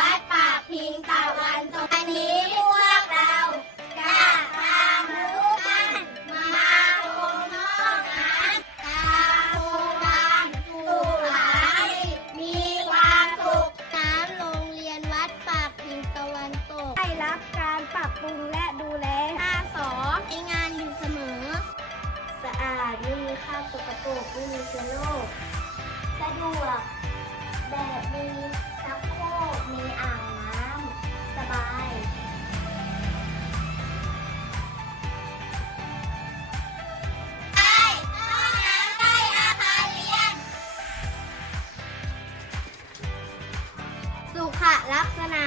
วัดปาพิงตะวันตรงนี้พวกเราจะตามรู้กันมาคงนอกนะตาโคการสุขามีความสุขน้ำโรงเรียนวัดปาพิงตะวันตก ได้รับการปรับปรุงและดูแลหน้าสอในงานอยู่เสมอ สะอาดไม่มีค่าบสกปรกไม่มีเชื้อโรคสะดวกแบบมี ลักษณะ